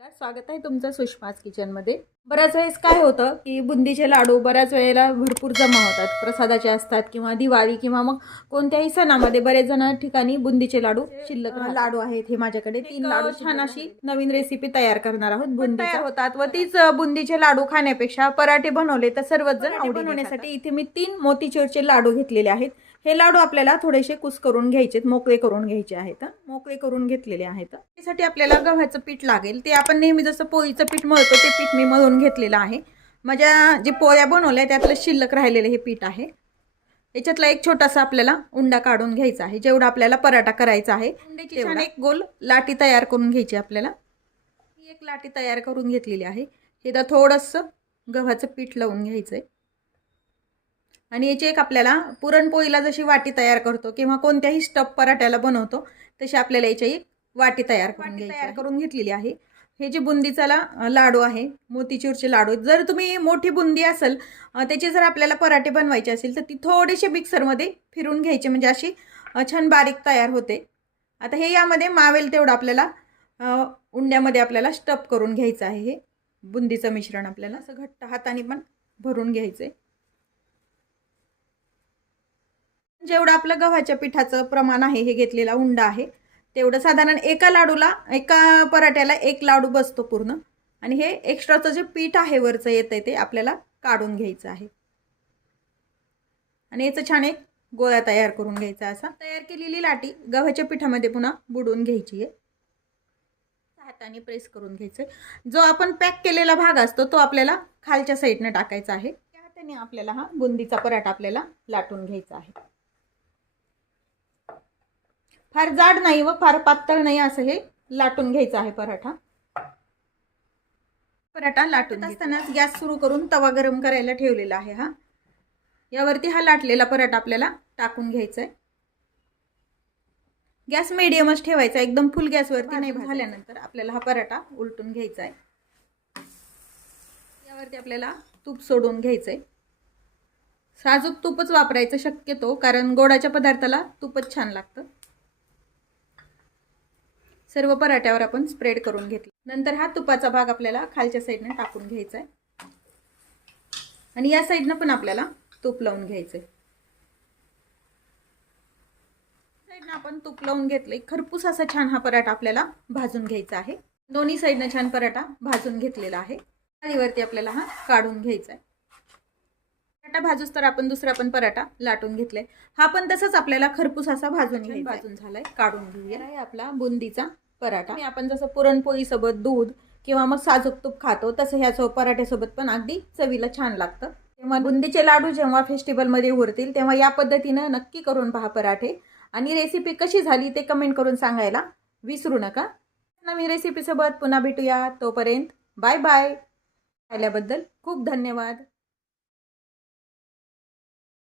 नमस्कार स्वागत आहे तुमचं सुषमाज किचनमध्ये बऱ्याच वेळेस काय होतं की बुंदीचे लाडू बऱ्याच वेळेला भरपूर जमा होतात प्रसादाचे असतात किंवा दिवाळी किंवा मग कोणत्याही सणामध्ये बरेच जण ठिकाणी बुंदीचे लाडू शिल्लक. लाडू आहेत हे माझ्याकडे तीन लाडू छान अशी नवीन रेसिपी तयार करणार आहोत बुंदी होतात व तीच बुंदीचे लाडू खाण्यापेक्षा पराठे बनवले तर सर्वच जण बनवण्यासाठी इथे मी तीन मोतीचूरचे लाडू घेतलेले आहेत. हे लाडू आपल्याला थोडेसे कुस करून घ्यायचे मोकळे करून घ्यायचे आहेत. मोकळे करून घेतलेले आहेत त्यासाठी आपल्याला गव्हाचं पीठ लागेल. ते आपण नेहमी जसं पोळीचं पीठ मळतो ते पीठ मी मळून घेतलेलं आहे. माझ्या जे पोळ्या बनवल्या त्यातलं शिल्लक राहिलेलं हे पीठ आहे. याच्यातला एक छोटासा आपल्याला उंडा काढून घ्यायचा आहे. जेवढा आपल्याला पराठा करायचा आहे उंड्याची छान एक गोल लाटी तयार करून घ्यायची आपल्याला. ही एक लाटी तयार करून घेतलेली आहे. हे तर थोडंसं गव्हाचं पीठ लावून घ्यायचं आहे आणि याची एक आपल्याला पुरणपोळीला जशी वाटी तयार करतो किंवा कोणत्याही स्टफ पराठ्याला बनवतो तशी आपल्याला याची एक वाटी तयार करून तयार करून घेतलेली आहे. हे जे बुंदीचा लाडू आहे मोतीचूरचे लाडू जर तुम्ही मोठी बुंदी असेल त्याचे जर आपल्याला पराठे बनवायचे असेल तर ती थोडेसे मिक्सरमध्ये फिरून घ्यायची म्हणजे अशी छान बारीक तयार होते. आता हे यामध्ये मावेल तेवढं आपल्याला उंड्यामध्ये आपल्याला स्टफ करून घ्यायचं आहे हे. बुंदीचं मिश्रण आपल्याला असं घट्ट हाताने पण भरून घ्यायचं आहे जेवढं आपलं गव्हाच्या पिठाचं प्रमाण आहे हे घेतलेला उंडा आहे तेवढं साधारण एका लाडूला एका पराठ्याला एक लाडू बसतो पूर्ण. आणि हे एक्स्ट्राचं जे पीठ आहे वरचं येतं ते आपल्याला काढून घ्यायचं आहे. आणि याचं छान एक गोळा तयार करून घ्यायचा असा. तयार केलेली लाटी गव्हाच्या पिठामध्ये पुन्हा बुडवून घ्यायची आहे. हाताने प्रेस करून घ्यायचं जो आपण पॅक केलेला भाग असतो तो आपल्याला खालच्या साईडनं टाकायचा आहे. त्या हाताने आपल्याला हा बुंदीचा पराठा आपल्याला लाटून घ्यायचा आहे. फार जाड नाही व फार पातळ नाही असं हे लाटून घ्यायचं आहे पराठा. पराठा लाटून असतानाच गॅस सुरू करून तवा गरम करायला ठेवलेला आहे हा. यावरती हा लाटलेला पराठा आपल्याला टाकून घ्यायचा आहे गॅस मिडियमच ठेवायचा एकदम फुल गॅसवरती नाही झाल्यानंतर आपल्याला हा पराठा उलटून घ्यायचा आहे यावरती आपल्याला तूप सोडून घ्यायचं आहे साजूक तूपच वापरायचं शक्यतो कारण गोडाच्या पदार्थाला तूपच छान लागतं. सर्व पराठ्यावर आपण स्प्रेड करून घेतलं. नंतर हा तुपाचा भाग आपल्याला खालच्या साईडने टाकून घ्यायचा आहे. आणि या साईडनं पण आपल्याला तूप लावून घ्यायचं आहे साईडनं आपण तूप लावून घेतलंय. खरपूस असा छान हा पराठा आपल्याला भाजून घ्यायचा आहे. दोन्ही साईडनं छान पराठा भाजून घेतलेला आहे. आधीवरती आपल्याला हा काढून घ्यायचा आहे पराठा भाजूस तर आपण दुसरा पण पराठा लाटून घेतलाय. हा पण तसंच आपल्याला खरपूस असा भाजून घ्यायचा भाजून झालाय. काढून घेऊया. आपला बुंदीचा पराठा. आणि आपण जसं पुरणपोळीसोबत दूध किंवा मग साजूक तूप खातो तसं ह्या पराठ्यासोबत पण अगदी चवीला छान लागतं. तेव्हा बुंदीचे लाडू जेव्हा फेस्टिवलमध्ये उरतील तेव्हा या पद्धतीनं नक्की करून पहा पराठे. आणि रेसिपी कशी झाली ते कमेंट करून सांगायला विसरू नका. नवीन रेसिपीसोबत पुन्हा भेटूया. तोपर्यंत बाय बाय. पाहिल्याबद्दल खूप धन्यवाद.